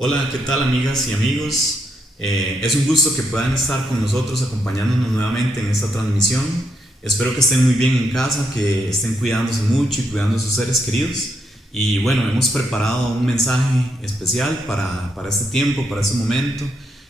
Hola, ¿qué tal amigas y amigos? Es un gusto que puedan estar con nosotros acompañándonos nuevamente en esta transmisión. Espero que estén muy bien en casa, que estén cuidándose mucho y cuidando a sus seres queridos. Y bueno, hemos preparado un mensaje especial para este tiempo, para este momento.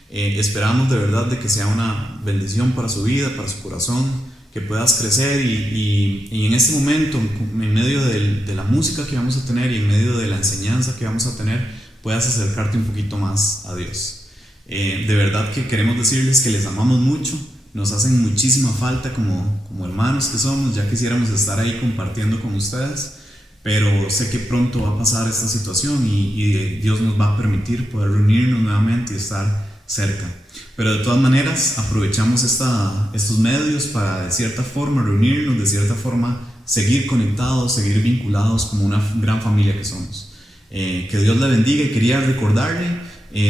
Esperamos de verdad de que sea una bendición para su vida, para su corazón, que puedas crecer y en este momento, en medio de la música que vamos a tener y en medio de la enseñanza que vamos a tener, puedas acercarte un poquito más a Dios. De verdad que queremos decirles que les amamos mucho, nos hacen muchísima falta como hermanos que somos, ya quisiéramos estar ahí compartiendo con ustedes, pero sé que pronto va a pasar esta situación y Dios nos va a permitir poder reunirnos nuevamente y estar cerca. Pero de todas maneras aprovechamos estos medios para de cierta forma reunirnos, de cierta forma seguir conectados, seguir vinculados como una gran familia que somos. Que Dios le bendiga y quería recordarle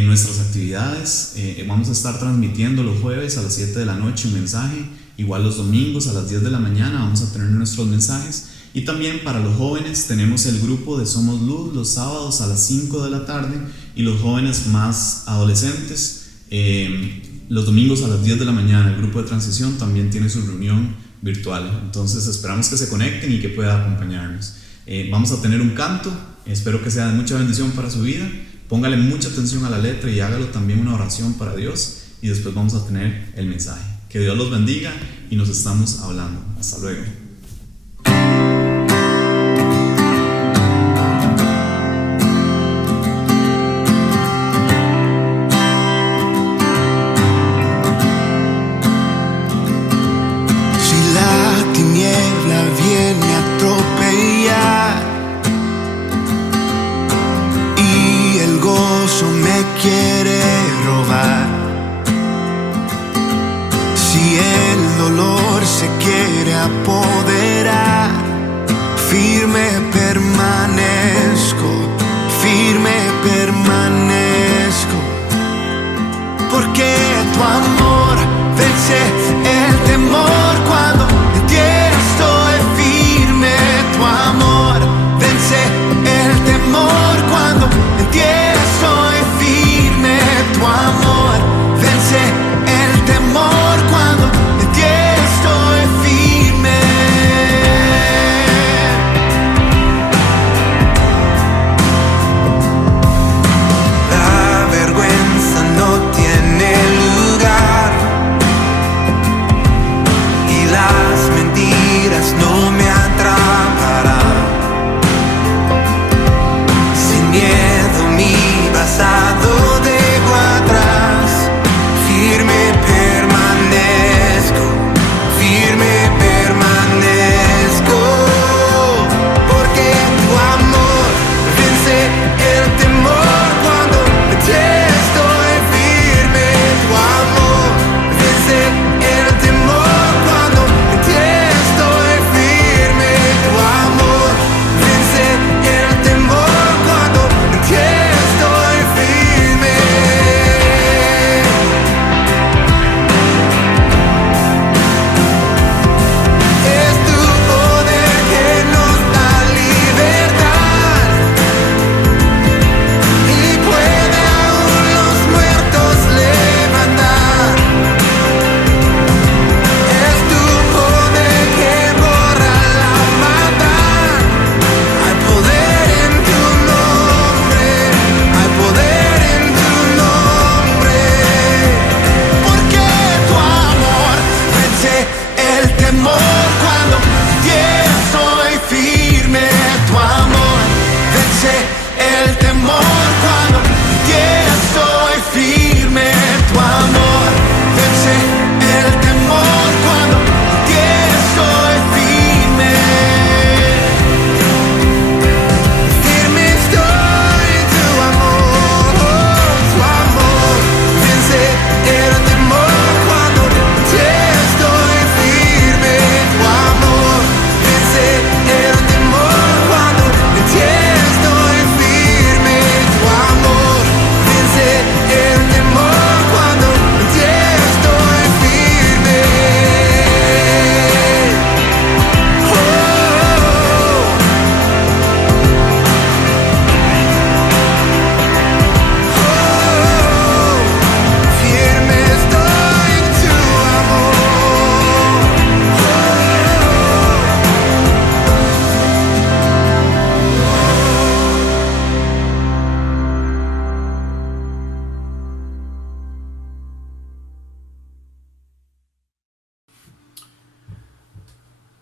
nuestras actividades. Vamos a estar transmitiendo los jueves a las 7 de la noche un mensaje, igual los domingos a las 10 de la mañana vamos a tener nuestros mensajes, y también para los jóvenes tenemos el grupo de Somos Luz los sábados a las 5 de la tarde, y los jóvenes más adolescentes los domingos a las 10 de la mañana. El grupo de transición también tiene su reunión virtual, entonces esperamos que se conecten y que puedan acompañarnos. Vamos a tener un canto, espero que sea de mucha bendición para su vida. Póngale mucha atención a la letra y hágalo también una oración para Dios, y después vamos a tener el mensaje. Que Dios los bendiga y nos estamos hablando. Hasta luego. Si la tiniebla viene a atropellar y el gozo me quiere robar, si el dolor se quiere apoderar, firme permanezco, porque tu amor vence el temor. Cuando en ti estoy firme, tu amor vence el temor. Cuando en ti estoy firme, tu amor vence el temor. Cuando en ti estoy firme. La vergüenza no tiene lugar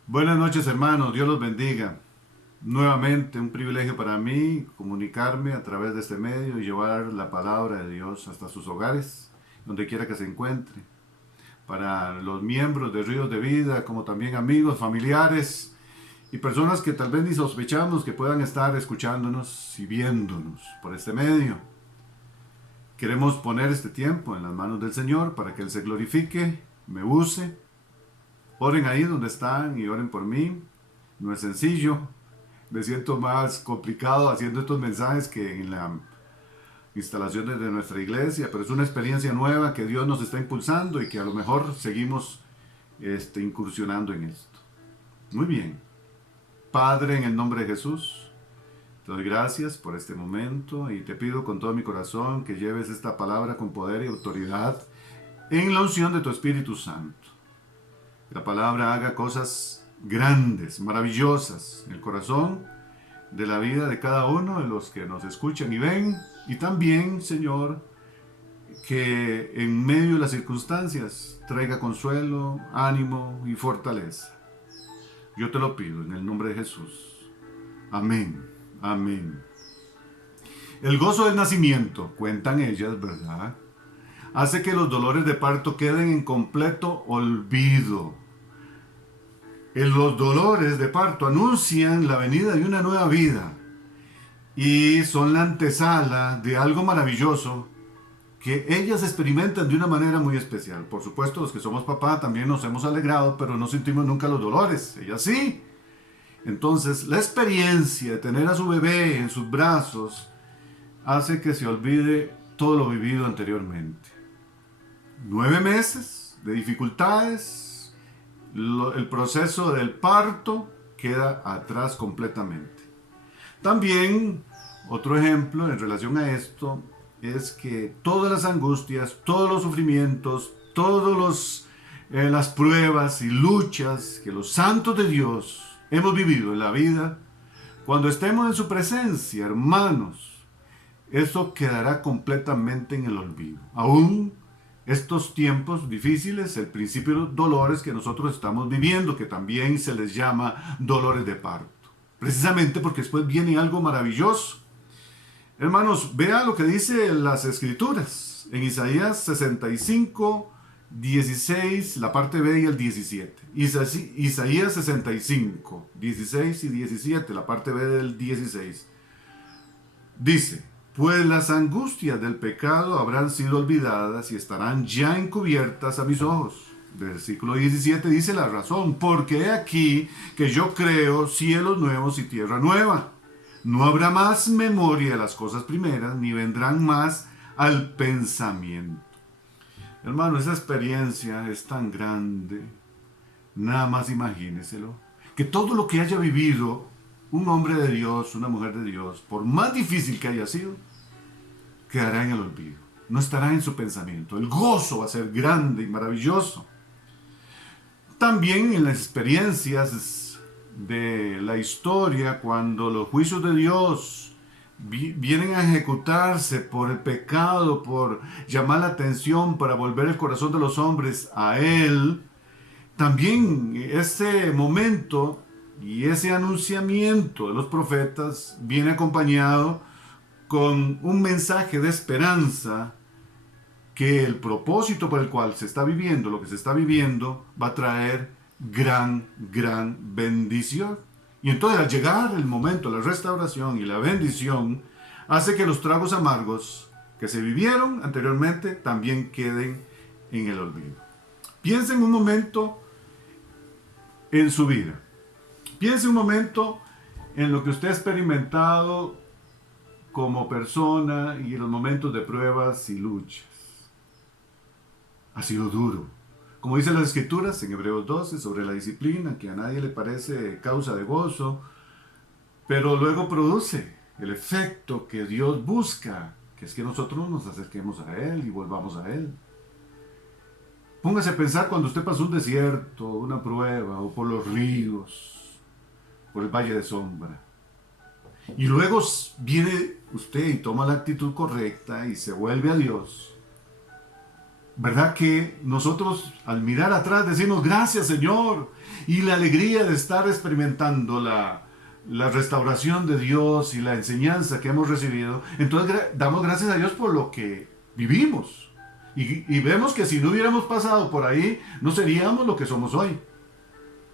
Buenas noches, hermanos, Dios los bendiga. Nuevamente un privilegio para mí comunicarme a través de este medio y llevar la palabra de Dios hasta sus hogares, donde quiera que se encuentre. Para los miembros de Ríos de Vida, como también amigos, familiares y personas que tal vez ni sospechamos que puedan estar escuchándonos y viéndonos por este medio. Queremos poner este tiempo en las manos del Señor para que Él se glorifique, me use. Oren ahí donde están y oren por mí. No es sencillo. Me siento más complicado haciendo estos mensajes que en la instalación de nuestra iglesia, pero es una experiencia nueva que Dios nos está impulsando y que a lo mejor seguimos incursionando en esto. Muy bien. Padre, en el nombre de Jesús, te doy gracias por este momento y te pido con todo mi corazón que lleves esta palabra con poder y autoridad en la unción de tu Espíritu Santo. Que la palabra haga cosas grandes, maravillosas en el corazón de la vida de cada uno de los que nos escuchan y ven. Y también, Señor, que en medio de las circunstancias traiga consuelo, ánimo y fortaleza. Yo te lo pido en el nombre de Jesús. Amén. Amén. El gozo del nacimiento, cuentan ellas, ¿verdad?, hace que los dolores de parto queden en completo olvido. Los dolores de parto anuncian la venida de una nueva vida y son la antesala de algo maravilloso que ellas experimentan de una manera muy especial. Por supuesto, los que somos papá también nos hemos alegrado, pero no sentimos nunca los dolores. Ellas sí. Entonces, la experiencia de tener a su bebé en sus brazos hace que se olvide todo lo vivido anteriormente. 9 meses de dificultades, el proceso del parto queda atrás completamente. También, otro ejemplo en relación a esto es que todas las angustias, todos los sufrimientos, todas las pruebas y luchas que los santos de Dios hemos vivido en la vida, cuando estemos en su presencia, hermanos, eso quedará completamente en el olvido. Aún estos tiempos difíciles, el principio de los dolores que nosotros estamos viviendo, que también se les llama dolores de parto, precisamente porque después viene algo maravilloso. Hermanos, vea lo que dice las Escrituras en Isaías 65, 16, la parte B y el 17. Isaías 65, 16 y 17, la parte B del 16. Dice: pues las angustias del pecado habrán sido olvidadas y estarán ya encubiertas a mis ojos. Versículo 17 dice la razón: porque he aquí que yo creo cielos nuevos y tierra nueva. No habrá más memoria de las cosas primeras, ni vendrán más al pensamiento. Hermano, esa experiencia es tan grande. Nada más imagíneselo. Que todo lo que haya vivido un hombre de Dios, una mujer de Dios, por más difícil que haya sido, quedará en el olvido. No estará en su pensamiento. El gozo va a ser grande y maravilloso. También en las experiencias de la historia, cuando los juicios de Dios vienen a ejecutarse por el pecado, por llamar la atención, para volver el corazón de los hombres a Él, también ese momento y ese anunciamiento de los profetas viene acompañado con un mensaje de esperanza, que el propósito por el cual se está viviendo, lo que se está viviendo, va a traer gran bendición. Y entonces, al llegar el momento de la restauración y la bendición, hace que los tragos amargos que se vivieron anteriormente también queden en el olvido. Piensen un momento en su vida. Piensen un momento en lo que usted ha experimentado como persona y en los momentos de pruebas y luchas. Ha sido duro. Como dicen las Escrituras en Hebreos 12 sobre la disciplina, que a nadie le parece causa de gozo, pero luego produce el efecto que Dios busca, que es que nosotros nos acerquemos a Él y volvamos a Él. Póngase a pensar cuando usted pasó un desierto, una prueba, o por los ríos, por el valle de sombra. Y luego viene usted y toma la actitud correcta y se vuelve a Dios. ¿verdad que nosotros al mirar atrás decimos gracias Señor? Y la alegría de estar experimentando la restauración de Dios y la enseñanza que hemos recibido, entonces damos gracias a Dios por lo que vivimos. Y vemos que si no hubiéramos pasado por ahí, no seríamos lo que somos hoy.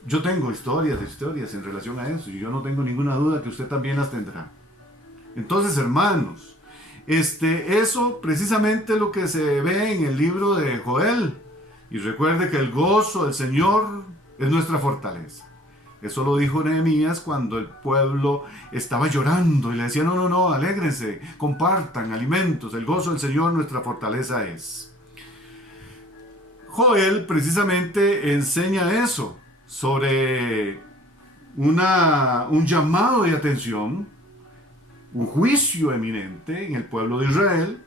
Yo tengo historias en relación a eso, y yo no tengo ninguna duda que usted también las tendrá. Entonces, hermanos, eso precisamente es lo que se ve en el libro de Joel. Y recuerde que el gozo del Señor es nuestra fortaleza. Eso lo dijo Nehemías cuando el pueblo estaba llorando y le decía, no, alégrense, compartan alimentos, el gozo del Señor nuestra fortaleza es. Joel precisamente enseña eso, sobre un llamado de atención, un juicio eminente en el pueblo de Israel,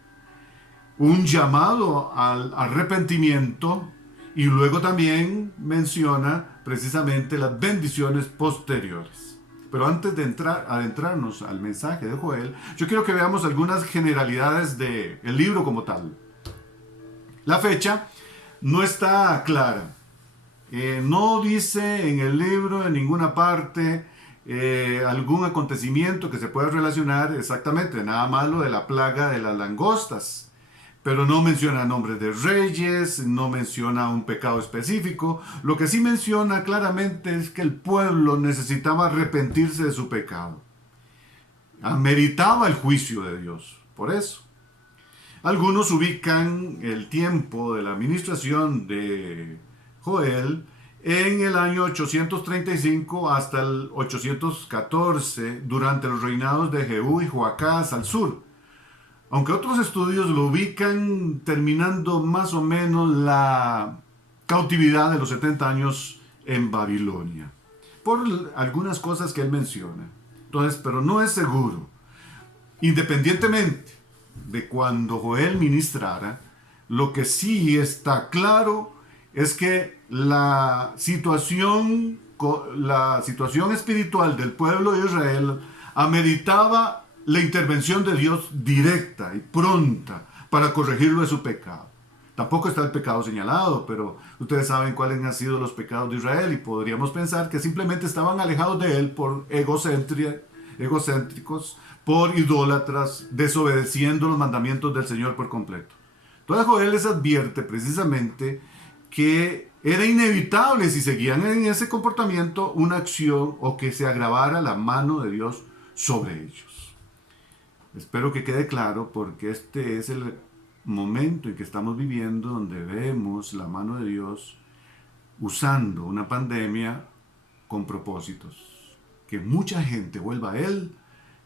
un llamado al arrepentimiento, y luego también menciona precisamente las bendiciones posteriores. Pero antes de adentrarnos al mensaje de Joel, yo quiero que veamos algunas generalidades del libro como tal. La fecha no está clara. No dice en el libro en ninguna parte algún acontecimiento que se pueda relacionar exactamente, nada más lo de la plaga de las langostas. Pero no menciona nombres de reyes, no menciona un pecado específico. Lo que sí menciona claramente es que el pueblo necesitaba arrepentirse de su pecado. Ameritaba el juicio de Dios, por eso. Algunos ubican el tiempo de la administración de Joel en el año 835 hasta el 814, durante los reinados de Jehú y Joacás al sur. Aunque otros estudios lo ubican terminando más o menos la cautividad de los 70 años en Babilonia, por algunas cosas que él menciona. Entonces, pero no es seguro. Independientemente de cuando Joel ministrara, lo que sí está claro es que la situación espiritual del pueblo de Israel ameritaba la intervención de Dios directa y pronta para corregirlo de su pecado. Tampoco está el pecado señalado, pero ustedes saben cuáles han sido los pecados de Israel y podríamos pensar que simplemente estaban alejados de él por egocéntricos, por idólatras, desobedeciendo los mandamientos del Señor por completo. Entonces Joel les advierte precisamente que era inevitable, si seguían en ese comportamiento, una acción o que se agravara la mano de Dios sobre ellos. Espero que quede claro, porque este es el momento en que estamos viviendo donde vemos la mano de Dios usando una pandemia con propósitos. Que mucha gente vuelva a Él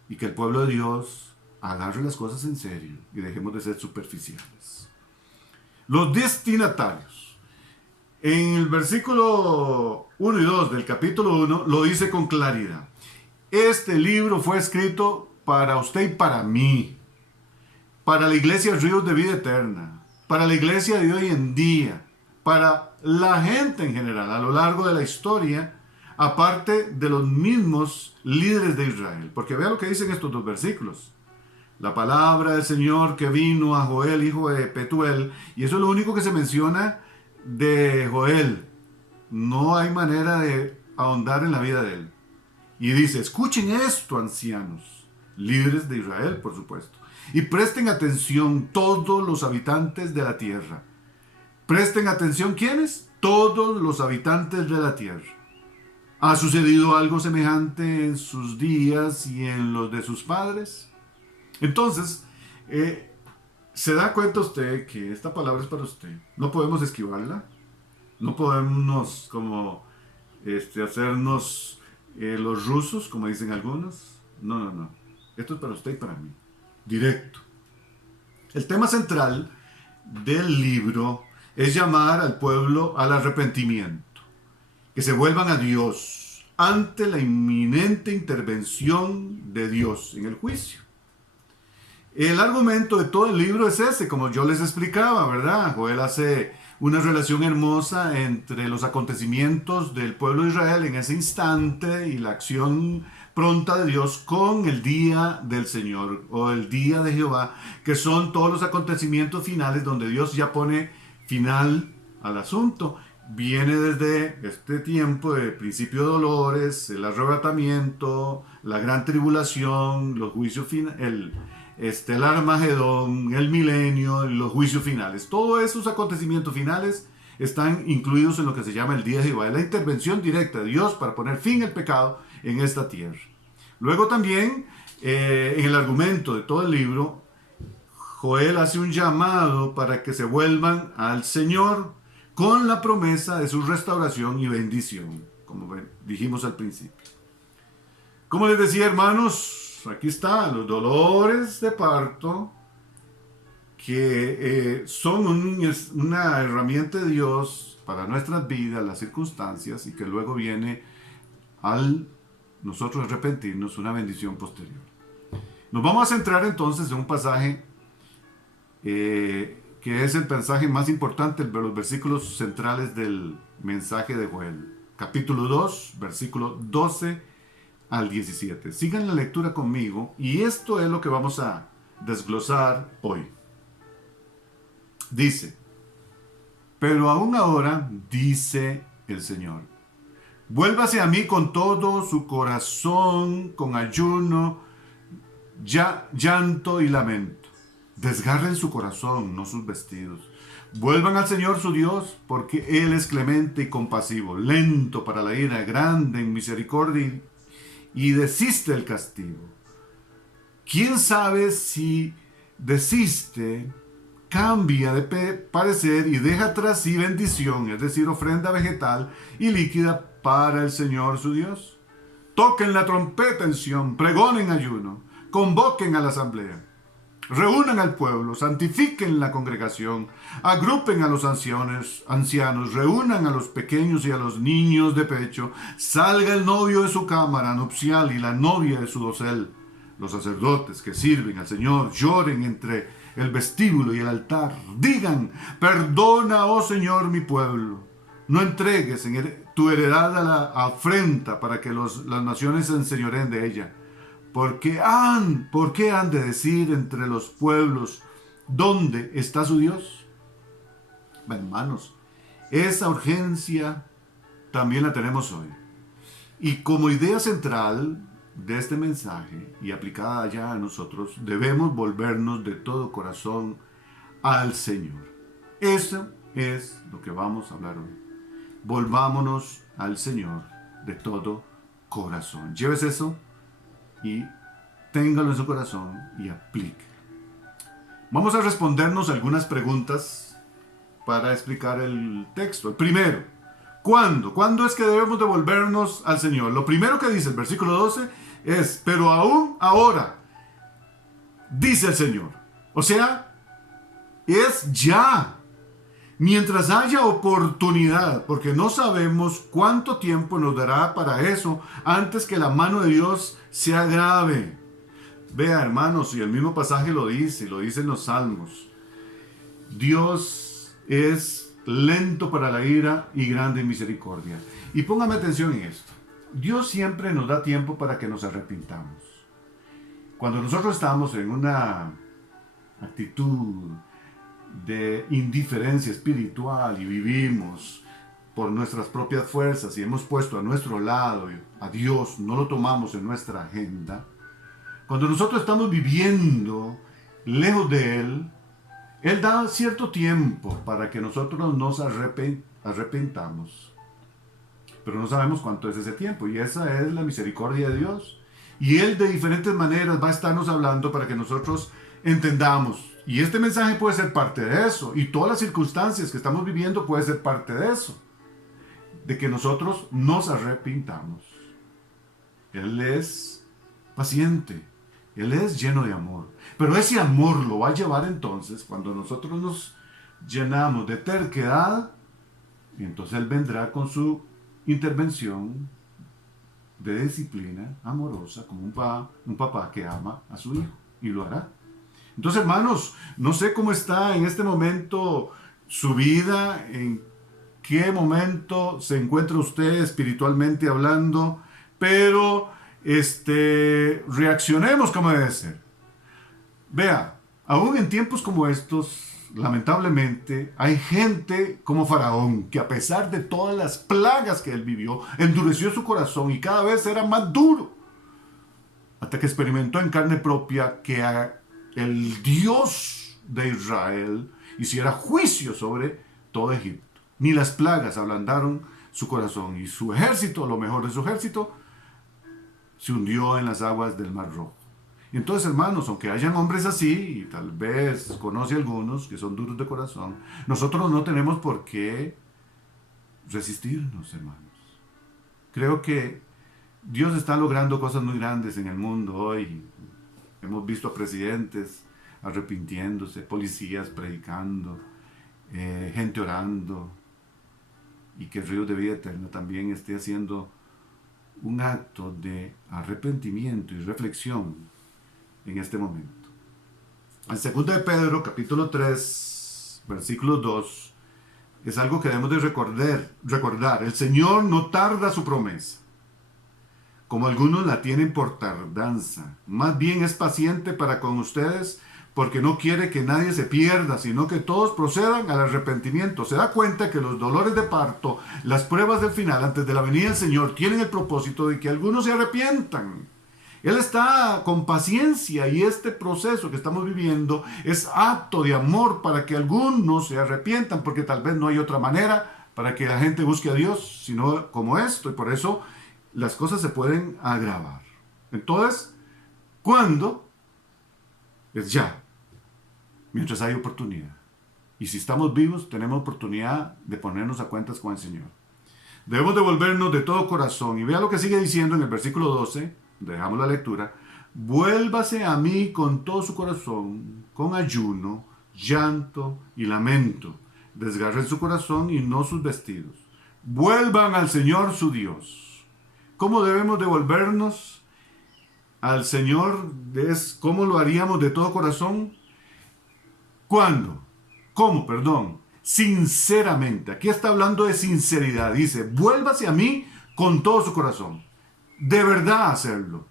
y que el pueblo de Dios agarre las cosas en serio y dejemos de ser superficiales. Los destinatarios. En el versículo 1 y 2 del capítulo 1 lo dice con claridad. Este libro fue escrito para usted y para mí, para la iglesia Ríos de Vida Eterna, para la iglesia de hoy en día, para la gente en general, a lo largo de la historia, aparte de los mismos líderes de Israel. Porque vea lo que dicen estos dos versículos. La palabra del Señor que vino a Joel, hijo de Petuel, y eso es lo único que se menciona de Joel. No hay manera de ahondar en la vida de él. Y dice, escuchen esto, ancianos, líderes de Israel, por supuesto, y presten atención todos los habitantes de la tierra. Presten atención, ¿quiénes? Todos los habitantes de la tierra. ¿Ha sucedido algo semejante en sus días y en los de sus padres? Entonces, ¿se da cuenta usted que esta palabra es para usted? No podemos esquivarla. No podemos como hacernos los rusos, como dicen algunos. No. Esto es para usted y para mí. Directo. El tema central del libro es llamar al pueblo al arrepentimiento. Que se vuelvan a Dios ante la inminente intervención de Dios en el juicio. El argumento de todo el libro es ese, como yo les explicaba, ¿verdad? Joel hace una relación hermosa entre los acontecimientos del pueblo de Israel en ese instante y la acción pronta de Dios con el día del Señor o el día de Jehová, que son todos los acontecimientos finales donde Dios ya pone final al asunto. Viene desde este tiempo de principio de dolores, el arrebatamiento, la gran tribulación, los juicios finales, el Armagedón, el milenio, los juicios finales. Todos esos acontecimientos finales están incluidos en lo que se llama el día de Jehová, la intervención directa de Dios para poner fin al pecado en esta tierra. Luego también, en el argumento de todo el libro, Joel hace un llamado para que se vuelvan al Señor con la promesa de su restauración y bendición, como dijimos al principio. Como les decía, hermanos, aquí están los dolores de parto, que son una herramienta de Dios para nuestras vidas, las circunstancias, y que luego viene al nosotros arrepentirnos una bendición posterior. Nos vamos a centrar entonces en un pasaje que es el pasaje más importante, los versículos centrales del mensaje de Joel. Capítulo 2, versículo 12 al 17. Sigan la lectura conmigo y esto es lo que vamos a desglosar hoy. Dice: pero aún ahora, dice el Señor, vuélvase a mí con todo su corazón, con ayuno, llanto y lamento. Desgarren su corazón, no sus vestidos. Vuelvan al Señor su Dios, porque Él es clemente y compasivo, lento para la ira, grande en misericordia y desiste el castigo. ¿Quién sabe si desiste, cambia de parecer y deja tras sí bendición, es decir, ofrenda vegetal y líquida para el Señor su Dios? Toquen la trompeta en Sión, pregonen ayuno, convoquen a la asamblea. Reúnan al pueblo, santifiquen la congregación, agrupen a los ancianos, reúnan a los pequeños y a los niños de pecho, salga el novio de su cámara nupcial y la novia de su dosel. Los sacerdotes que sirven al Señor lloren entre el vestíbulo y el altar. Digan: perdona, oh Señor, mi pueblo. No entregues tu heredad a la afrenta para que las naciones se enseñoreen de ella. ¿Por qué han de decir entre los pueblos, ¿dónde está su Dios? Bueno, hermanos, esa urgencia también la tenemos hoy. Y como idea central de este mensaje y aplicada ya a nosotros, debemos volvernos de todo corazón al Señor. Eso es lo que vamos a hablar hoy. Volvámonos al Señor de todo corazón. Lleves eso y téngalo en su corazón y aplique. Vamos a respondernos algunas preguntas para explicar el texto. El primero: ¿cuándo? ¿Cuándo es que debemos devolvernos al Señor? Lo primero que dice el versículo 12 es: pero aún ahora, dice el Señor. O sea, es ya. Mientras haya oportunidad, porque no sabemos cuánto tiempo nos dará para eso antes que la mano de Dios se agrave. Vea, hermanos, y el mismo pasaje lo dice en los Salmos. Dios es lento para la ira y grande en misericordia. Y póngame atención en esto. Dios siempre nos da tiempo para que nos arrepintamos. Cuando nosotros estamos en una actitud de indiferencia espiritual y vivimos por nuestras propias fuerzas y hemos puesto a nuestro lado a Dios, no lo tomamos en nuestra agenda. Cuando nosotros estamos viviendo lejos de Él, Él da cierto tiempo para que nosotros nos arrepentamos. Pero no sabemos cuánto es ese tiempo, y esa es la misericordia de Dios. Y Él de diferentes maneras va a estarnos hablando para que nosotros entendamos. Y este mensaje puede ser parte de eso, y todas las circunstancias que estamos viviendo puede ser parte de eso, de que nosotros nos arrepintamos. Él es paciente, Él es lleno de amor, pero ese amor lo va a llevar entonces cuando nosotros nos llenamos de terquedad, y entonces Él vendrá con su intervención de disciplina amorosa, como un papá que ama a su hijo, y lo hará. Entonces, hermanos, no sé cómo está en este momento su vida, en qué momento se encuentra usted espiritualmente hablando, pero reaccionemos como debe ser. Vea, aún en tiempos como estos, lamentablemente, hay gente como Faraón, que a pesar de todas las plagas que él vivió, endureció su corazón y cada vez era más duro, hasta que experimentó en carne propia que el Dios de Israel hiciera juicio sobre todo Egipto. Ni las plagas ablandaron su corazón, y su ejército, lo mejor de su ejército, se hundió en las aguas del Mar Rojo. Y entonces, hermanos, aunque hayan hombres así, y tal vez conoce algunos que son duros de corazón, nosotros no tenemos por qué resistirnos, hermanos. Creo que Dios está logrando cosas muy grandes en el mundo hoy. Hemos visto a presidentes arrepintiéndose, policías predicando, gente orando, y que el Río de Vida Eterna también esté haciendo un acto de arrepentimiento y reflexión en este momento. En 2 de Pedro, capítulo 3, versículo 2, es algo que debemos de recordar. El Señor no tarda su promesa, como algunos la tienen por tardanza. Más bien es paciente para con ustedes, porque no quiere que nadie se pierda, sino que todos procedan al arrepentimiento. Se da cuenta que los dolores de parto, las pruebas del final, antes de la venida del Señor, tienen el propósito de que algunos se arrepientan. Él está con paciencia, y este proceso que estamos viviendo es acto de amor para que algunos se arrepientan, porque tal vez no hay otra manera para que la gente busque a Dios, sino como esto, y por eso las cosas se pueden agravar. Entonces, ¿cuándo? Es ya, mientras hay oportunidad. Y si estamos vivos, tenemos oportunidad de ponernos a cuentas con el Señor. Debemos devolvernos de todo corazón. Y vea lo que sigue diciendo en el versículo 12, dejamos la lectura. Vuélvase a mí con todo su corazón, con ayuno, llanto y lamento. Desgarren su corazón y no sus vestidos. Vuelvan al Señor su Dios. ¿Cómo debemos devolvernos al Señor? ¿Cómo lo haríamos de todo corazón? ¿Cuándo? ¿Cómo? Perdón. Sinceramente. Aquí está hablando de sinceridad. Dice, vuélvase a mí con todo su corazón. De verdad hacerlo.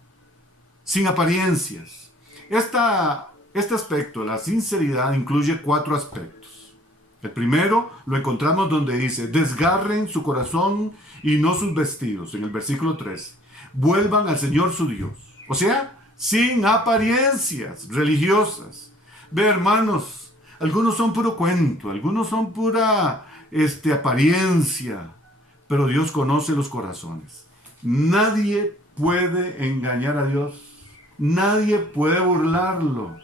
Sin apariencias. Este aspecto, la sinceridad, incluye 4 aspectos. El primero lo encontramos donde dice, desgarren su corazón y no sus vestidos, en el versículo 3. Vuelvan al Señor su Dios. O sea, sin apariencias religiosas. Ve, hermanos, algunos son puro cuento, algunos son pura apariencia, pero Dios conoce los corazones. Nadie puede engañar a Dios, nadie puede burlarlo.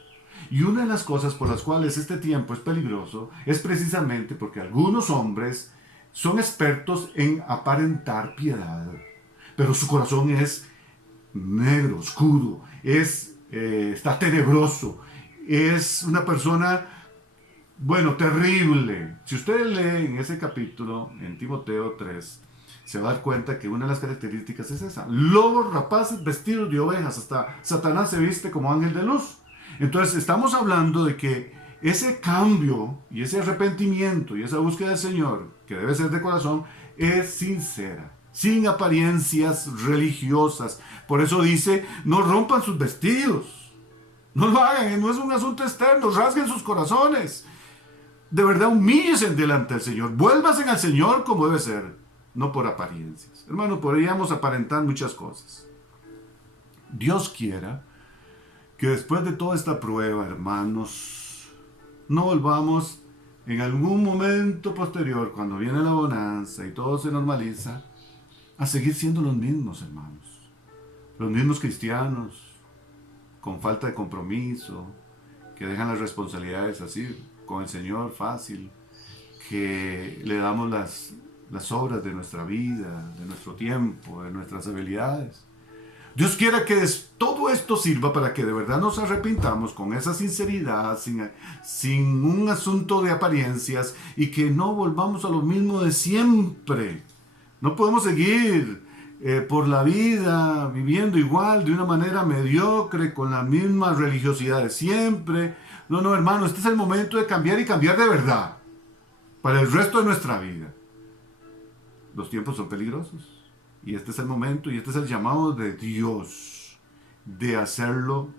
Y una de las cosas por las cuales este tiempo es peligroso es precisamente porque algunos hombres son expertos en aparentar piedad, pero su corazón es negro, oscuro, está tenebroso, es una persona, terrible. Si ustedes leen ese capítulo en Timoteo 3, se va a dar cuenta que una de las características es esa: lobos rapaces vestidos de ovejas, hasta Satanás se viste como ángel de luz. Entonces estamos hablando de que ese cambio y ese arrepentimiento y esa búsqueda del Señor, que debe ser de corazón, es sincera, sin apariencias religiosas. Por eso dice, no rompan sus vestidos, no lo hagan, no es un asunto externo, rasguen sus corazones. De verdad, humíllense delante del Señor, vuélvanse al Señor como debe ser, no por apariencias. Hermano, podríamos aparentar muchas cosas. Dios quiera que después de toda esta prueba, hermanos, no volvamos en algún momento posterior, cuando viene la bonanza y todo se normaliza, a seguir siendo los mismos, hermanos. Los mismos cristianos, con falta de compromiso, que dejan las responsabilidades así, con el Señor fácil, que le damos las obras de nuestra vida, de nuestro tiempo, de nuestras habilidades. Dios quiera que todo esto sirva para que de verdad nos arrepintamos con esa sinceridad, sin un asunto de apariencias, y que no volvamos a lo mismo de siempre. No podemos seguir por la vida viviendo igual, de una manera mediocre, con la misma religiosidad de siempre. No, hermano, este es el momento de cambiar, y cambiar de verdad, para el resto de nuestra vida. Los tiempos son peligrosos. Y este es el momento, y este es el llamado de Dios, de hacerlo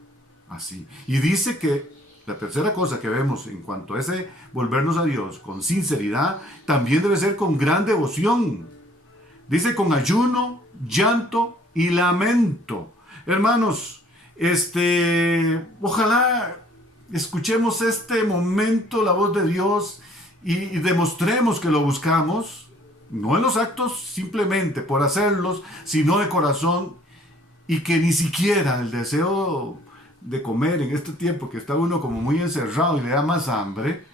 así. Y dice que La tercera cosa que vemos en cuanto a ese volvernos a Dios con sinceridad, también debe ser con gran devoción. Dice con ayuno, llanto y lamento. Hermanos, ojalá escuchemos este momento la voz de Dios y demostremos que lo buscamos, no en los actos simplemente por hacerlos, sino de corazón, y que ni siquiera el deseo de comer en este tiempo que está uno como muy encerrado y le da más hambre,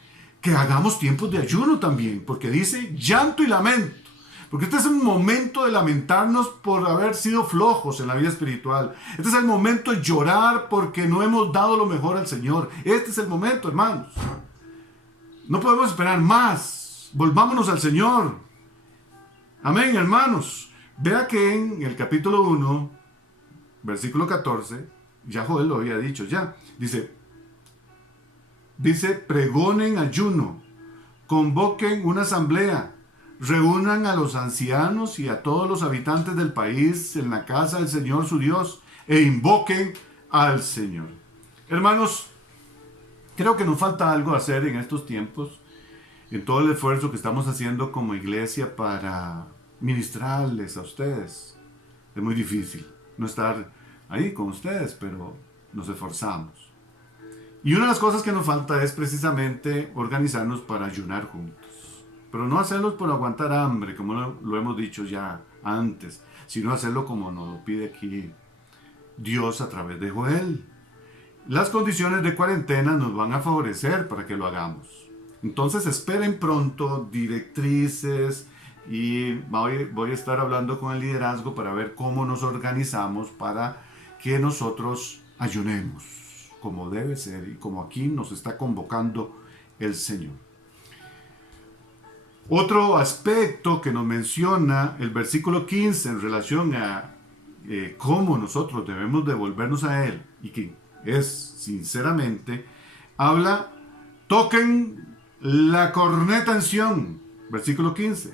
que hagamos tiempos de ayuno también, porque dice llanto y lamento. Porque este es un momento de lamentarnos por haber sido flojos en la vida espiritual. Este es el momento de llorar porque no hemos dado lo mejor al Señor. Este es el momento, hermanos. No podemos esperar más. Volvámonos al Señor. Amén, hermanos. Vea que en el capítulo 1, versículo 14, ya Joel lo había dicho ya. Dice, pregonen ayuno, convoquen una asamblea, reúnan a los ancianos y a todos los habitantes del país en la casa del Señor su Dios e invoquen al Señor. Hermanos, creo que nos falta algo hacer en estos tiempos, en todo el esfuerzo que estamos haciendo como iglesia para ministrarles a ustedes. Es muy difícil no estar ahí con ustedes, pero nos esforzamos. Y una de las cosas que nos falta es precisamente organizarnos para ayunar juntos. Pero no hacerlo por aguantar hambre, como lo hemos dicho ya antes, sino hacerlo como nos lo pide aquí Dios a través de Joel. Las condiciones de cuarentena nos van a favorecer para que lo hagamos. Entonces esperen pronto directrices y voy a estar hablando con el liderazgo para ver cómo nos organizamos para que nosotros ayunemos como debe ser y como aquí nos está convocando el Señor. Otro aspecto que nos menciona el versículo 15 en relación a cómo nosotros debemos devolvernos a Él, y que es sinceramente, habla, toquen la corneta en Sión, versículo 15,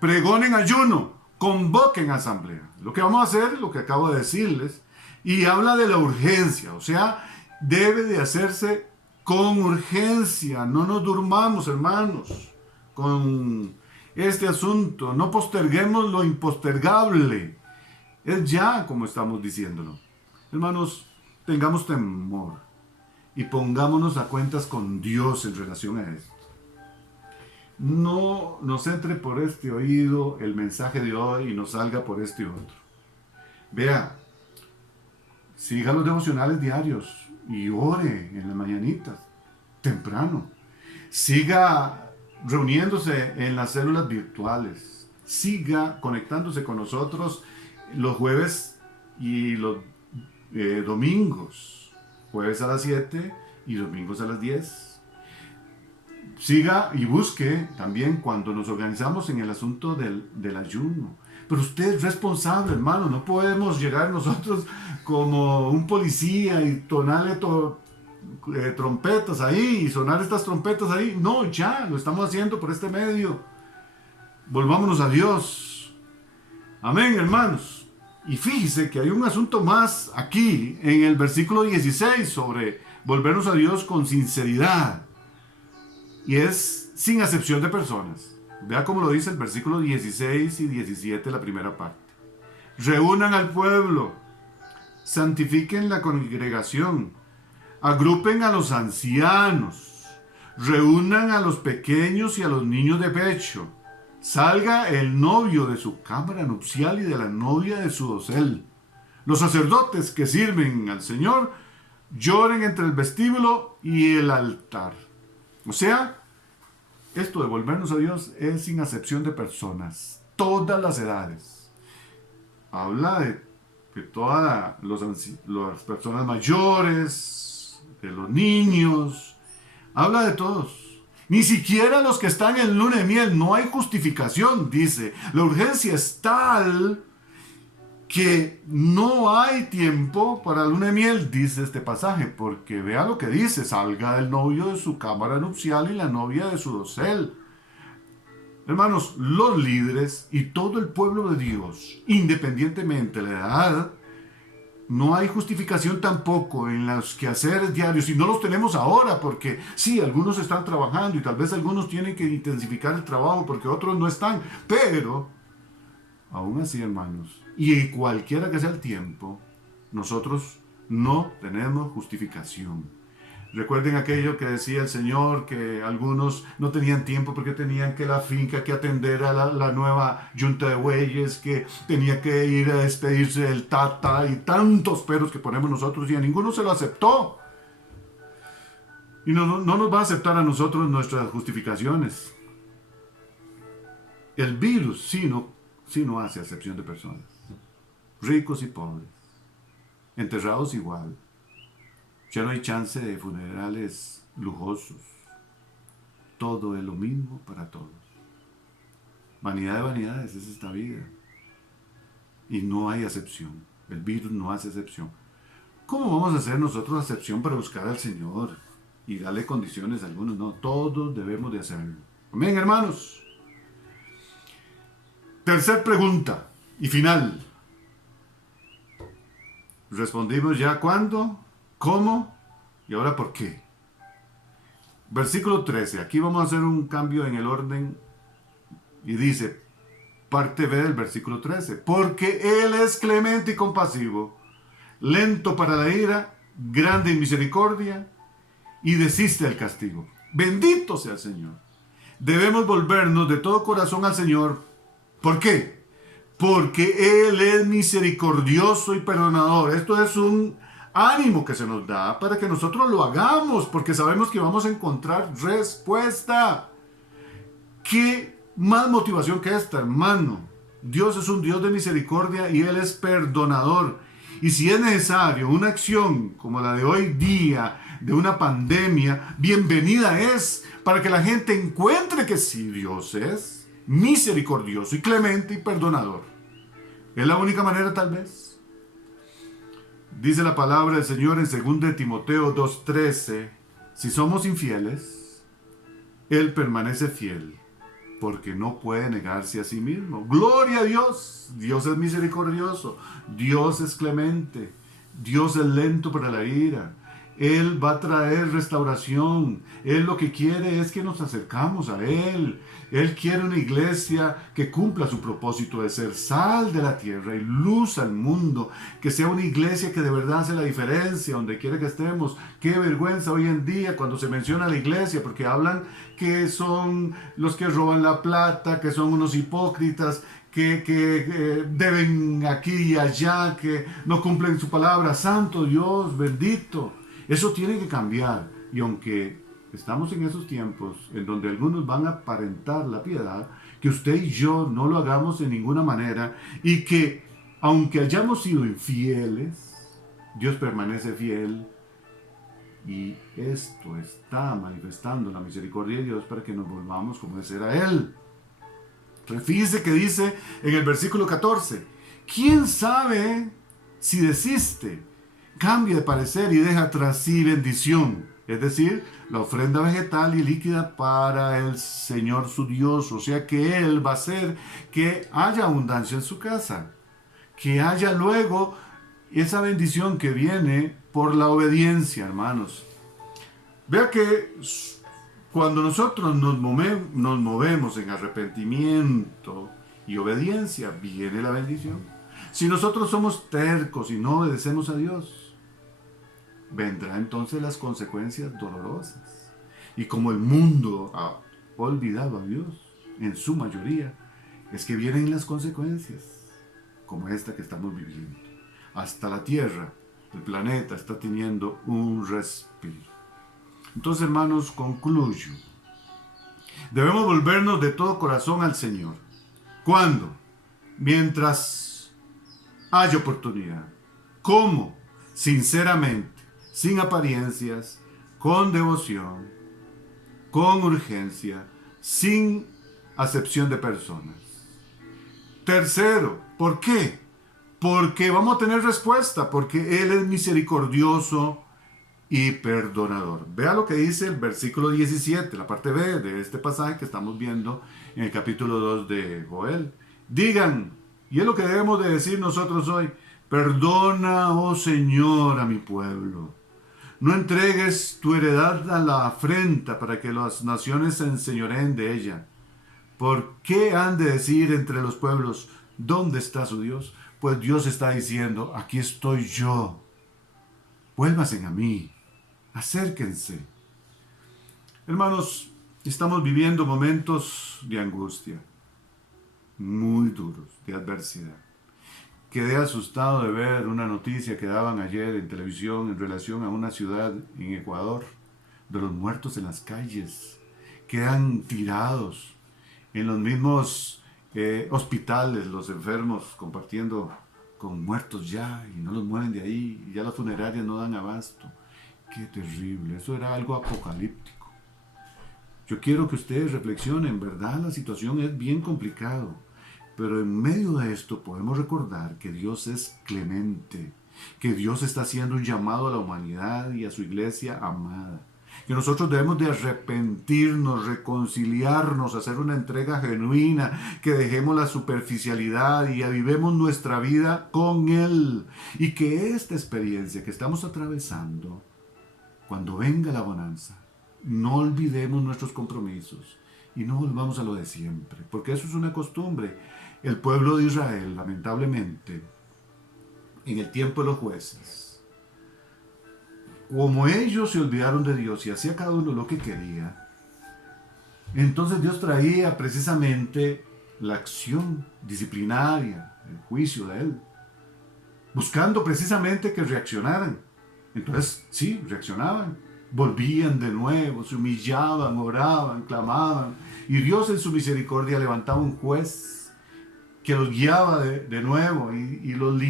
pregonen ayuno, convoquen asamblea. Lo que vamos a hacer, lo que acabo de decirles, y habla de la urgencia, o sea, debe de hacerse con urgencia. No nos durmamos, hermanos, con este asunto. No posterguemos lo impostergable. Es ya como estamos diciéndolo. Hermanos, tengamos temor y pongámonos a cuentas con Dios en relación a esto. No nos entre por este oído el mensaje de hoy y nos salga por este otro. Vea, siga los devocionales diarios y ore en las mañanitas, temprano. Siga reuniéndose en las células virtuales. Siga conectándose con nosotros los jueves y los domingos. Jueves a las 7 y domingos a las 10. Siga y busque también cuando nos organizamos en el asunto del ayuno. Pero usted es responsable, hermano. No podemos llegar nosotros como un policía y tonarle trompetas ahí y sonar estas trompetas ahí. No, ya lo estamos haciendo por este medio. Volvámonos a Dios. Amén, hermanos. Y fíjese que hay un asunto más aquí en el versículo 16 sobre volvernos a Dios con sinceridad. Y es sin acepción de personas. Vea cómo lo dice el versículo 16 y 17, la primera parte. Reúnan al pueblo, santifiquen la congregación, agrupen a los ancianos, reúnan a los pequeños y a los niños de pecho. Salga el novio de su cámara nupcial y de la novia de su dosel. Los sacerdotes que sirven al Señor lloren entre el vestíbulo y el altar. O sea, esto de volvernos a Dios es sin acepción de personas, todas las edades. Habla de todas las personas mayores, de los niños, habla de todos. Ni siquiera los que están en luna de miel, no hay justificación, dice. La urgencia es tal que no hay tiempo para luna de miel, dice este pasaje, porque vea lo que dice: salga el novio de su cámara nupcial y la novia de su dosel. Hermanos, los líderes y todo el pueblo de Dios, independientemente de la edad, No hay justificación tampoco en los quehaceres diarios, y no los tenemos ahora, porque sí, algunos están trabajando y tal vez algunos tienen que intensificar el trabajo porque otros no están, pero aún así, hermanos, y cualquiera que sea el tiempo, nosotros no tenemos justificación. Recuerden aquello que decía el Señor, que algunos no tenían tiempo porque tenían que la finca, que atender a la nueva yunta de bueyes, que tenía que ir a despedirse del tata y tantos peros que ponemos nosotros, y a ninguno se lo aceptó. Y no nos va a aceptar a nosotros nuestras justificaciones. El virus sí no hace acepción de personas. Ricos y pobres. Enterrados igual. Ya no hay chance de funerales lujosos. Todo es lo mismo para todos. Vanidad de vanidades es esta vida. Y no hay acepción. El virus no hace acepción. ¿Cómo vamos a hacer nosotros acepción para buscar al Señor y darle condiciones a algunos? No, todos debemos de hacerlo. Amén, hermanos. Tercer pregunta y final. Respondimos ya cuándo, cómo y ahora por qué. Versículo 13. Aquí vamos a hacer un cambio en el orden y dice, parte B del versículo 13. Porque Él es clemente y compasivo, lento para la ira, grande en misericordia y desiste del castigo. Bendito sea el Señor. Debemos volvernos de todo corazón al Señor. ¿Por qué? Porque Él es misericordioso y perdonador. Esto es un ánimo que se nos da para que nosotros lo hagamos, porque sabemos que vamos a encontrar respuesta. ¿Qué más motivación que esta, hermano? Dios es un Dios de misericordia y Él es perdonador. Y si es necesario una acción como la de hoy día, de una pandemia, bienvenida es, para que la gente encuentre que sí, Dios es misericordioso y clemente y perdonador. ¿Es la única manera tal vez? Dice la palabra del Señor en 2 Timoteo 2:13, si somos infieles, Él permanece fiel, porque no puede negarse a sí mismo. ¡Gloria a Dios! Dios es misericordioso, Dios es clemente, Dios es lento para la ira. Él va a traer restauración. Él lo que quiere es que nos acercamos a Él. Él quiere una iglesia que cumpla su propósito de ser sal de la tierra y luz al mundo. Que sea una iglesia que de verdad hace la diferencia donde quiera que estemos. Qué vergüenza hoy en día cuando se menciona la iglesia, porque hablan que son los que roban la plata, que son unos hipócritas, que deben aquí y allá, que no cumplen su palabra. Santo Dios, bendito. Eso tiene que cambiar, y aunque estamos en esos tiempos en donde algunos van a aparentar la piedad, que usted y yo no lo hagamos de ninguna manera, y que aunque hayamos sido infieles, Dios permanece fiel, y esto está manifestando la misericordia de Dios para que nos volvamos como de ser a Él. Fíjese que dice en el versículo 14, ¿quién sabe si desiste? Cambia de parecer y deja tras sí bendición, es decir, la ofrenda vegetal y líquida para el Señor su Dios. O sea que Él va a hacer que haya abundancia en su casa, que haya luego esa bendición que viene por la obediencia, hermanos. Vea que cuando nosotros nos movemos en arrepentimiento y obediencia, viene la bendición. Si nosotros somos tercos y no obedecemos a Dios, vendrá entonces las consecuencias dolorosas. Y como el mundo ha olvidado a Dios, en su mayoría, es que vienen las consecuencias, como esta que estamos viviendo. Hasta la Tierra, el planeta, está teniendo un respiro. Entonces, hermanos, concluyo. Debemos volvernos de todo corazón al Señor. ¿Cuándo? Mientras haya oportunidad. ¿Cómo? Sinceramente, sin apariencias, con devoción, con urgencia, sin acepción de personas. Tercero, ¿por qué? Porque vamos a tener respuesta, porque Él es misericordioso y perdonador. Vea lo que dice el versículo 17, la parte B de este pasaje que estamos viendo en el capítulo 2 de Joel. Digan, y es lo que debemos de decir nosotros hoy, Perdona, oh Señor, a mi pueblo. No entregues tu heredad a la afrenta para que las naciones se enseñoreen de ella. ¿Por qué han de decir entre los pueblos, ¿dónde está su Dios? Pues Dios está diciendo, aquí estoy yo. Vuélvanse a mí, acérquense. Hermanos, estamos viviendo momentos de angustia, muy duros, de adversidad. Quedé asustado de ver una noticia que daban ayer en televisión en relación a una ciudad en Ecuador, de los muertos en las calles, quedan tirados en los mismos hospitales, los enfermos compartiendo con muertos ya, y no los mueven de ahí, y ya las funerarias no dan abasto. Qué terrible, eso era algo apocalíptico. Yo quiero que ustedes reflexionen, ¿verdad? La situación es bien complicada, pero en medio de esto podemos recordar que Dios es clemente, que Dios está haciendo un llamado a la humanidad y a su iglesia amada, que nosotros debemos de arrepentirnos, reconciliarnos, hacer una entrega genuina, que dejemos la superficialidad y avivemos nuestra vida con Él, y que esta experiencia que estamos atravesando, cuando venga la bonanza, no olvidemos nuestros compromisos y no volvamos a lo de siempre, porque eso es una costumbre. El pueblo de Israel, lamentablemente, en el tiempo de los jueces, como ellos se olvidaron de Dios y hacía cada uno lo que quería, entonces Dios traía precisamente la acción disciplinaria, el juicio de Él, buscando precisamente que reaccionaran. Entonces, sí, reaccionaban, volvían de nuevo, se humillaban, oraban, clamaban, y Dios en su misericordia levantaba un juez que los guiaba de nuevo y los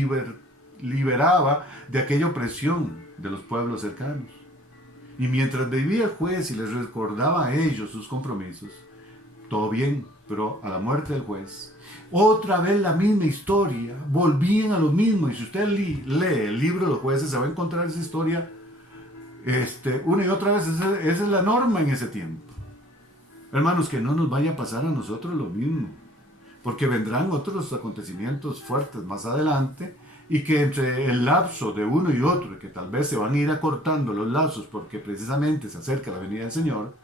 liberaba de aquella opresión de los pueblos cercanos. Y mientras vivía el juez y les recordaba a ellos sus compromisos, todo bien, pero a la muerte del juez, otra vez la misma historia, volvían a lo mismo. Y si usted lee el libro de los jueces, se va a encontrar esa historia una y otra vez. Esa es la norma en ese tiempo. Hermanos, que no nos vaya a pasar a nosotros lo mismo, porque vendrán otros acontecimientos fuertes más adelante, y que entre el lapso de uno y otro, que tal vez se van a ir acortando los lapsos porque precisamente se acerca la venida del Señor,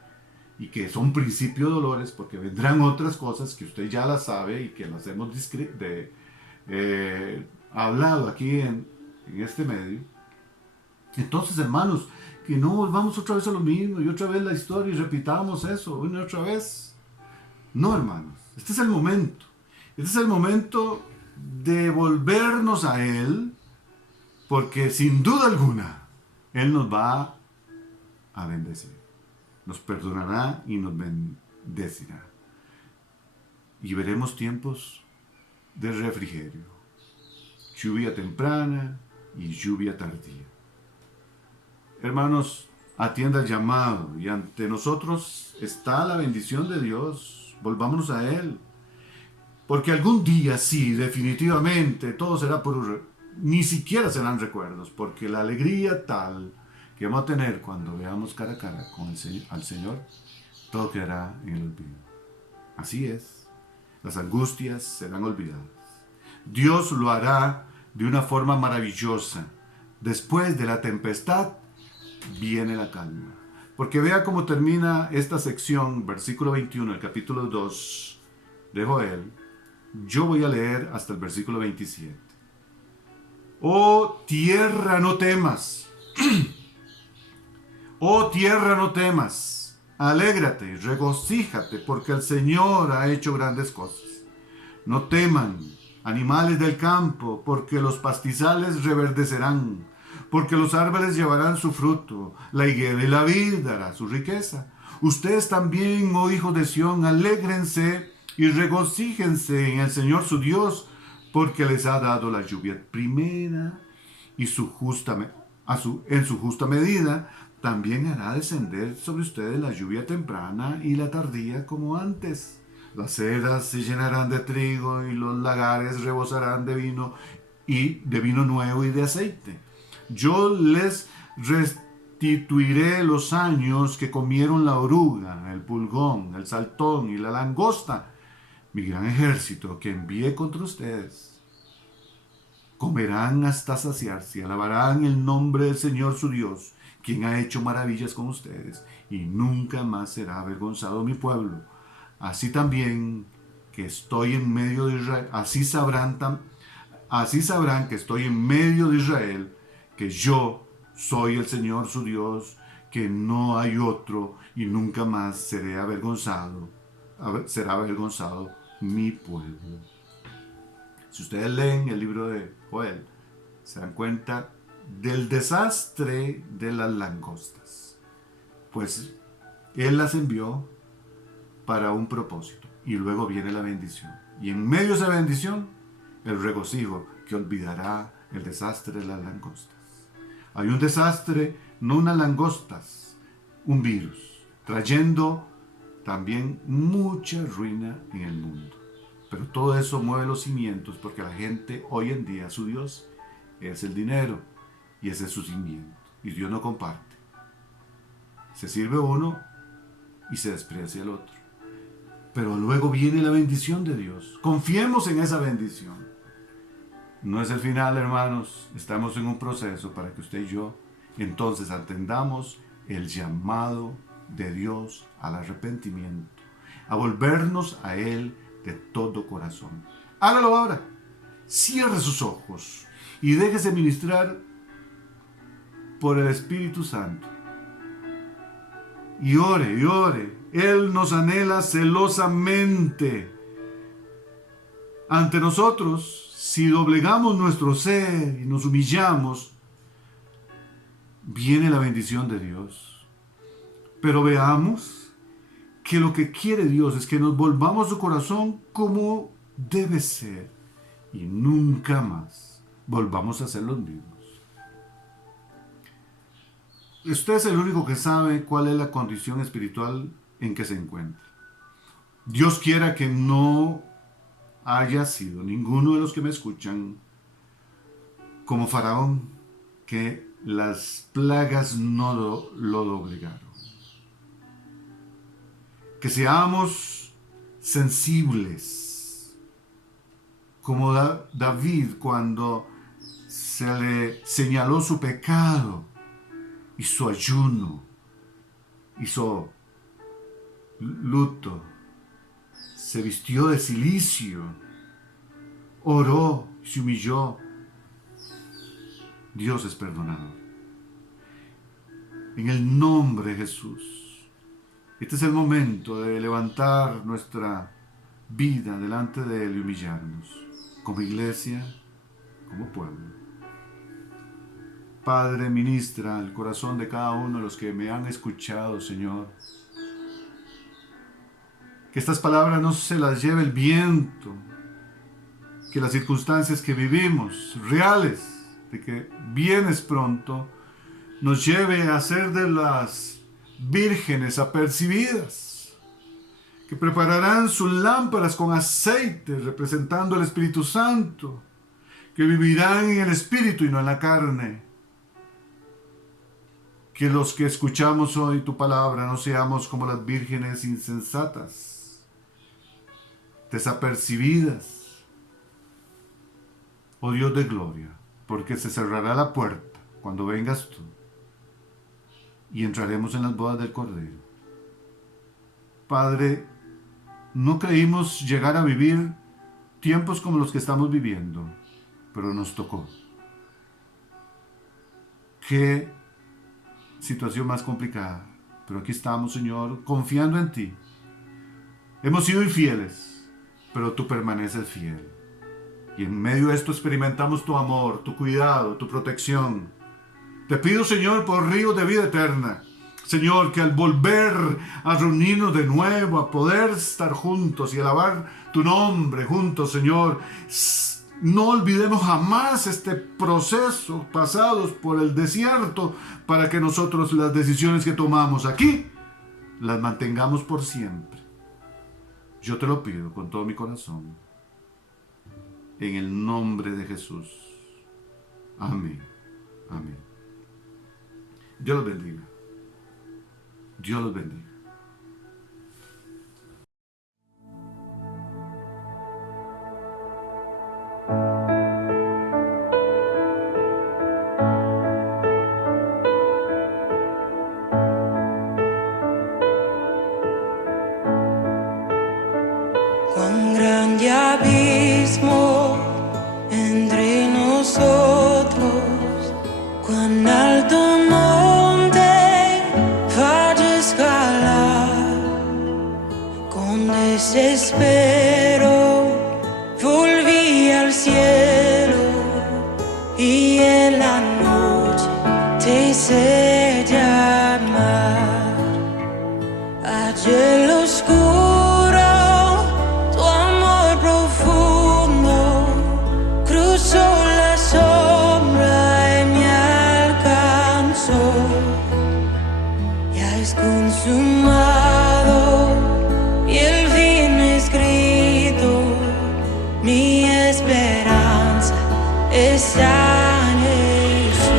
y que son principio de dolores, porque vendrán otras cosas que usted ya las sabe y que las hemos hablado aquí en este medio. Entonces, hermanos, que no volvamos otra vez a lo mismo y otra vez la historia y repitamos eso una y otra vez. No, hermanos, este es el momento. Este es el momento de volvernos a Él, porque sin duda alguna Él nos va a bendecir, nos perdonará y nos bendecirá, y veremos tiempos de refrigerio, lluvia temprana y lluvia tardía. Hermanos, atienda el llamado, y ante nosotros está la bendición de Dios. Volvámonos a Él, porque algún día sí, definitivamente, todo será ni siquiera serán recuerdos, porque la alegría tal que vamos a tener cuando veamos cara a cara con al Señor, todo quedará en el olvido. Así es, las angustias serán olvidadas. Dios lo hará de una forma maravillosa. Después de la tempestad viene la calma. Porque vea cómo termina esta sección, versículo 21, el capítulo 2 de Joel. Yo voy a leer hasta el versículo 27. Oh tierra, no temas. Oh tierra, no temas. Alégrate y regocíjate, porque el Señor ha hecho grandes cosas. No teman, animales del campo, porque los pastizales reverdecerán, porque los árboles llevarán su fruto, la higuera y la vid dará su riqueza. Ustedes también, oh hijos de Sión, alégrense y regocíjense en el Señor su Dios, porque les ha dado la lluvia primera y en su justa medida. También hará descender sobre ustedes la lluvia temprana y la tardía como antes. Las eras se llenarán de trigo y los lagares rebosarán de vino nuevo y de aceite. Yo les restituiré los años que comieron la oruga, el pulgón, el saltón y la langosta, mi gran ejército que envié contra ustedes. comerán hasta saciarse y alabarán el nombre del Señor su Dios, quien ha hecho maravillas con ustedes, y nunca más será avergonzado mi pueblo. Así también que estoy en medio de Israel, así sabrán que estoy en medio de Israel, que yo soy el Señor su Dios, que no hay otro, y nunca más será avergonzado mi pueblo. Si ustedes leen el libro de Joel, se dan cuenta del desastre de las langostas. Pues Él las envió para un propósito. Y luego viene la bendición. Y en medio de esa bendición, el regocijo que olvidará el desastre de las langostas. Hay un desastre, no unas langostas, un virus, trayendo también mucha ruina en el mundo. Pero todo eso mueve los cimientos porque la gente hoy en día, su Dios es el dinero y ese es su cimiento. Y Dios no comparte. Se sirve uno y se desprecia el otro. Pero luego viene la bendición de Dios. Confiemos en esa bendición. No es el final, hermanos. Estamos en un proceso para que usted y yo entonces atendamos el llamado de Dios al arrepentimiento, a volvernos a Él de todo corazón. Hágalo ahora. Cierre sus ojos y déjese ministrar por el Espíritu Santo. Y ore, y ore. Él nos anhela celosamente. Ante nosotros, si doblegamos nuestro ser y nos humillamos, viene la bendición de Dios. Pero veamos que lo que quiere Dios es que nos volvamos su corazón como debe ser y nunca más volvamos a ser los mismos. Usted es el único que sabe cuál es la condición espiritual en que se encuentra. Dios quiera que no haya sido ninguno de los que me escuchan como Faraón, que las plagas no lo doblegaron. Que seamos sensibles, como David cuando se le señaló su pecado, hizo ayuno, hizo luto, se vistió de cilicio, oró, se humilló. Dios es perdonador. En el nombre de Jesús, este es el momento de levantar nuestra vida delante de Él y humillarnos, como iglesia, como pueblo. Padre, ministra el corazón de cada uno de los que me han escuchado, Señor. Que estas palabras no se las lleve el viento, que las circunstancias que vivimos, reales, de que vienes pronto, nos lleve a ser de las vírgenes apercibidas, que prepararán sus lámparas con aceite, representando al Espíritu Santo, que vivirán en el Espíritu y no en la carne. Que los que escuchamos hoy tu palabra no seamos como las vírgenes insensatas, desapercibidas. Oh Dios de gloria, porque se cerrará la puerta cuando vengas tú y entraremos en las bodas del Cordero. Padre, no creímos llegar a vivir tiempos como los que estamos viviendo, pero nos tocó. Qué situación más complicada, pero aquí estamos, Señor, confiando en ti. Hemos sido infieles, pero tú permaneces fiel. Y en medio de esto experimentamos tu amor, tu cuidado, tu protección. Te pido, Señor, por ríos de vida eterna. Señor, que al volver a reunirnos de nuevo, a poder estar juntos y alabar tu nombre juntos, Señor, no olvidemos jamás este proceso pasados por el desierto para que nosotros las decisiones que tomamos aquí las mantengamos por siempre. Yo te lo pido con todo mi corazón. En el nombre de Jesús. Amén. Amén. Dios los bendiga. Dios los bendiga. grande abismo entre nosotros, cuán alto monte falla escalar, con desespero volví al cielo y en la noche te hice llamar. Allí en lo oscuro tu amor profundo cruzó la sombra y me alcanzó. Ya es consumado y el fin escrito, mi esperanza está en Jesús.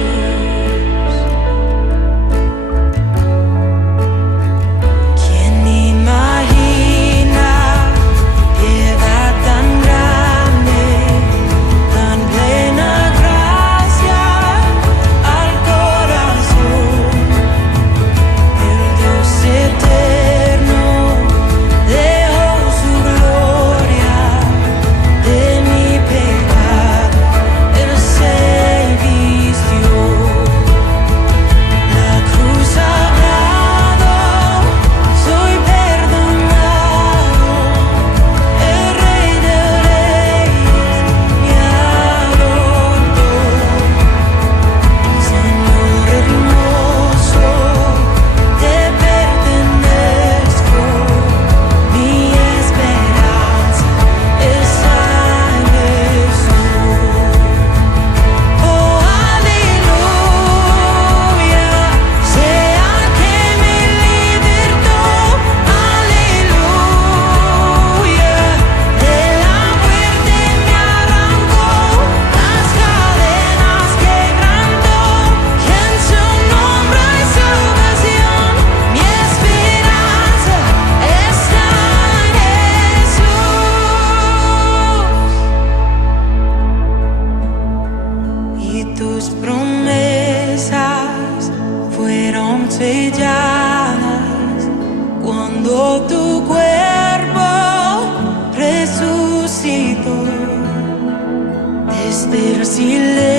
¿Quién imagina piedad tan grande, tan plena gracia al corazón? El Dios eterno dejó su gloria, de mi pecado Él se vistió. La cruz sagrado, soy perdonado, el Rey de Reyes me adoró. Señor hermoso, te pertenezco, mi esperanza está en Jesús. Oh, aleluya, sea que me libertó, aleluya, de la muerte me arrancó, las cadenas quebrantó, y en su nombre hay salvación, mi esperanza está en Jesús. Y tus promesas fueron selladas cuando tu cuerpo resucitó. Desde el silencio